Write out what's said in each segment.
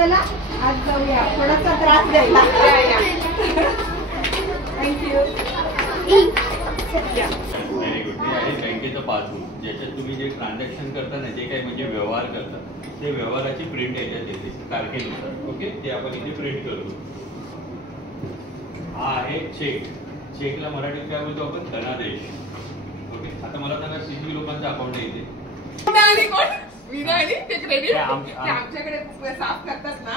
चला आज जाऊया, थोडासा त्रास द्यायला. थँक्यू. बँकेचं पासबुक ज्याच्यात तुम्ही जे ट्रान्झॅक्शन करता ना, जे काही म्हणजे व्यवहार करता, ते व्यवहाराची प्रिंट याच्यात येते तारखेनुसार. ओके, ते आपण इथे प्रिंट करतो. हा आहे चेक. चेकला मराठीत काय बोलतो आपण? धनादेश. ओके, आता मला सांगा किती लोकांचं अकाउंट आहे इथे? आमच्याकडे साफ करतात ना.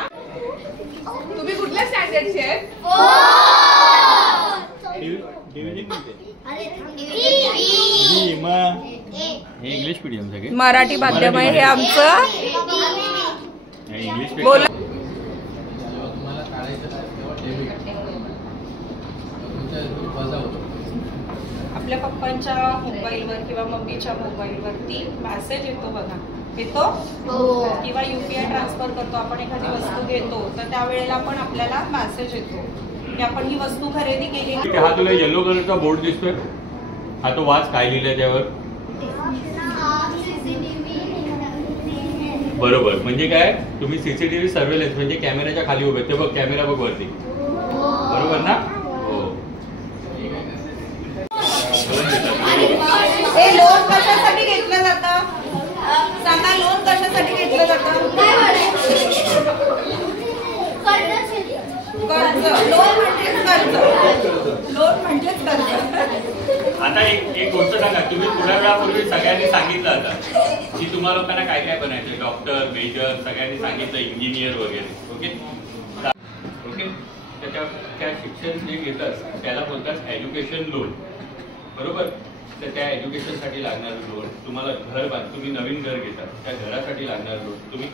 तुम्ही कुठल्या स्टँडर्डचे आहेत? इंग्लिश मीडियम सगळे, मराठी माध्यम आहे हे आमचं. इंग्लिश बोला. आपल्या पप्पांच्या मोबाईलवर किंवा मम्मीच्या मोबाईलवरती मेसेज येतो बघा, येतो किंवा UPI ट्रान्सफर करतो आपण, एखादी वस्तू घेतो तर त्यावेळेला पण आपल्याला मेसेज येतो की आपण ही वस्तू खरेदी केली. हा तुला येलो कलरचा बोर्ड दिसतोय, हा तो वाच काय लिहिलंय त्यावर. बरोबर, म्हणजे काय, तुम्ही CCTV सर्वेलन्स म्हणजे कॅमेऱ्याच्या खाली उभे, ते बघ कॅमेरा बघ वरती, बरोबर ना? हो. हे लोन कशासाठी घेतलं जातं सांगा? लोन कशासाठी घेतलं जातं? कर्ज. लोन म्हणजेच कर्ज. लोन म्हणजेच कर्ज. आता एक गोष्ट सांगा, तुम्ही थोड्या वेळापूर्वी सगळ्यांनी सांगितलं आता की तुम्हाला लोकांना काय काय बनायचं, डॉक्टर, मेजर, सगळ्यांनी सांगितलं, इंजिनियर वगैरे. ओके ओके, त्या शिक्षण जे घेतात त्याला बोलतात एज्युकेशन लोन, बरोबर? तर त्या एज्युकेशनसाठी लागणारं लोन, तुम्हाला घर तुम्ही नवीन घर घेता त्या घरासाठी लागणारं लोन, तुम्ही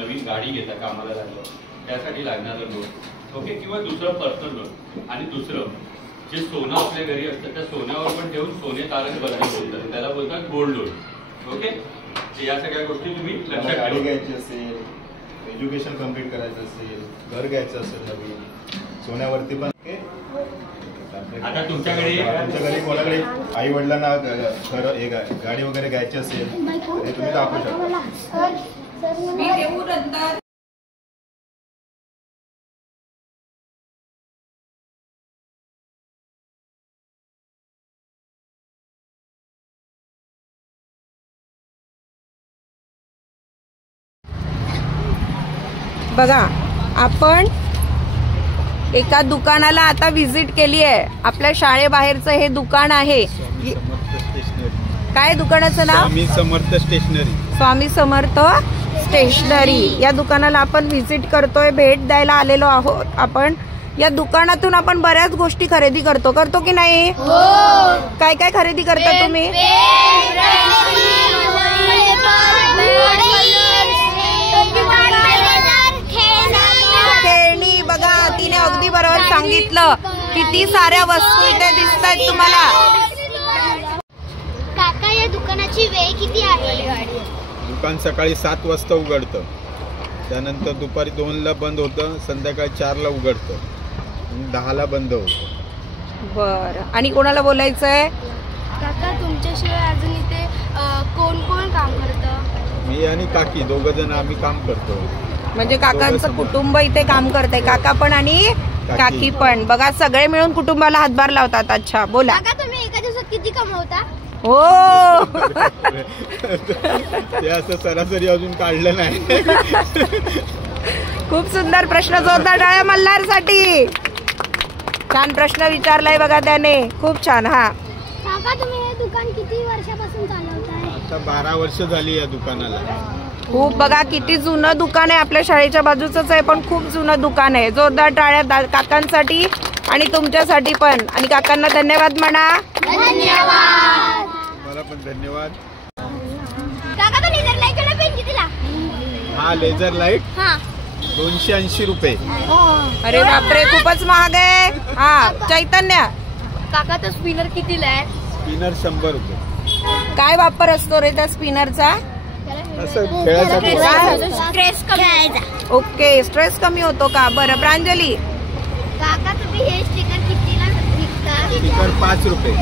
नवीन गाडी घेता कामाला लागलं त्यासाठी लागणारं लोन. ओके, किंवा दुसरं पर्सनल लोन. आणि दुसरं जे सोनं आपल्या घरी असतं त्या सोन्यावर पण ठेवून सोने तारण बदली बोलतात, त्याला बोलतात गोल्ड लोन. ओके, या सगळ्या गोष्टी तुम्ही लक्षात गाडी घ्यायची असेल, एज्युकेशन कम्प्लीट करायचं असेल, घर घ्यायचं असेल नवीन, सोन्यावरती पण. आता तुमच्याकडे कोणाकडे आई वडिलांना घर गाडी वगैरे घ्यायची असेल हे तुम्ही दाखवू शकता. मी देऊ नंतर. बघा, आपण एका दुकानाला आता व्हिजिट केली आहे. आपल्या शाळेबाहेरचं हे दुकान आहे. काय दुकानाचं नाव? स्वामी समर्थ स्टेशनरी. स्वामी समर्थ स्टेशनरी या दुकानाला आपण व्हिजिट करतोय, भेट द्यायला आलेलो आहोत आपण. या दुकानातून आपण बऱ्याच गोष्टी खरेदी करतो की नाही? काय काय खरेदी करता तुम्ही? खेळणी. बघा, तिने अगदी बरोबर सांगितलं. किती साऱ्या वस्तू इथे दिसत आहेत तुम्हाला. काका, या दुकानाची वेळ किती आहे? दुकान सकाळी 7 वाजता उघडतं, त्यानंतर दुपारी 2ला बंद होतं, संध्याकाळी 4ला उघडतं, 10ला बंद होतं. बरं, आणि कोणाला बोलायचंय? काका, तुमच्याशिवाय अजून इथे कोण कोण काम करतं? मी आणि काकी 2 जण आम्ही काम करतो. म्हणजे काकांचं कुटुंब इथे काम करतंय, काका पण आणि काकी पण. बघा, सगळे मिळून कुटुंबाला हातभार लावतात. अच्छा, बोला. काका, तुम्ही एका दिवसात किती कमवता? हो. ते असं सरासरी अजून काढलं नाही. खूप सुंदर प्रश्न, जोरदार टाळ्या मल्हारसाठी. छान प्रश्न विचारलाय बघा त्याने, खूप छान. हा काका, तुम्ही हे दुकान किती वर्षापासून चालवताय? आता 12 वर्ष झाली या दुकानाला. खूप. बघा, किती जुनं दुकान आहे. आपल्या शाळेच्या बाजूच आहे पण खूप जुनं दुकान आहे. जोरदार टाळ्या काकांसाठी आणि तुमच्यासाठी पण. आणि काकांना धन्यवाद म्हणा. धन्यवाद. मला पण धन्यवाद. काका, तो लेझर लाईटचा पेन कितीला? हा लेझर लाईट 280 रुपये. अरे बापरे, खूपच महाग आहे. हा, चैतन्य. काका, तो स्पिनर कितीला आहे? स्पिनर 100 रुपये. काय वापर असतो रे त्या स्पिनरचा? असं खेळासाठी. स्ट्रेस कमी. ओके, स्ट्रेस कमी होतो का? बरं, प्रांजली. काका, तुम्ही हे स्टिकर कितीला विकता? स्टिकर 5 रुपये.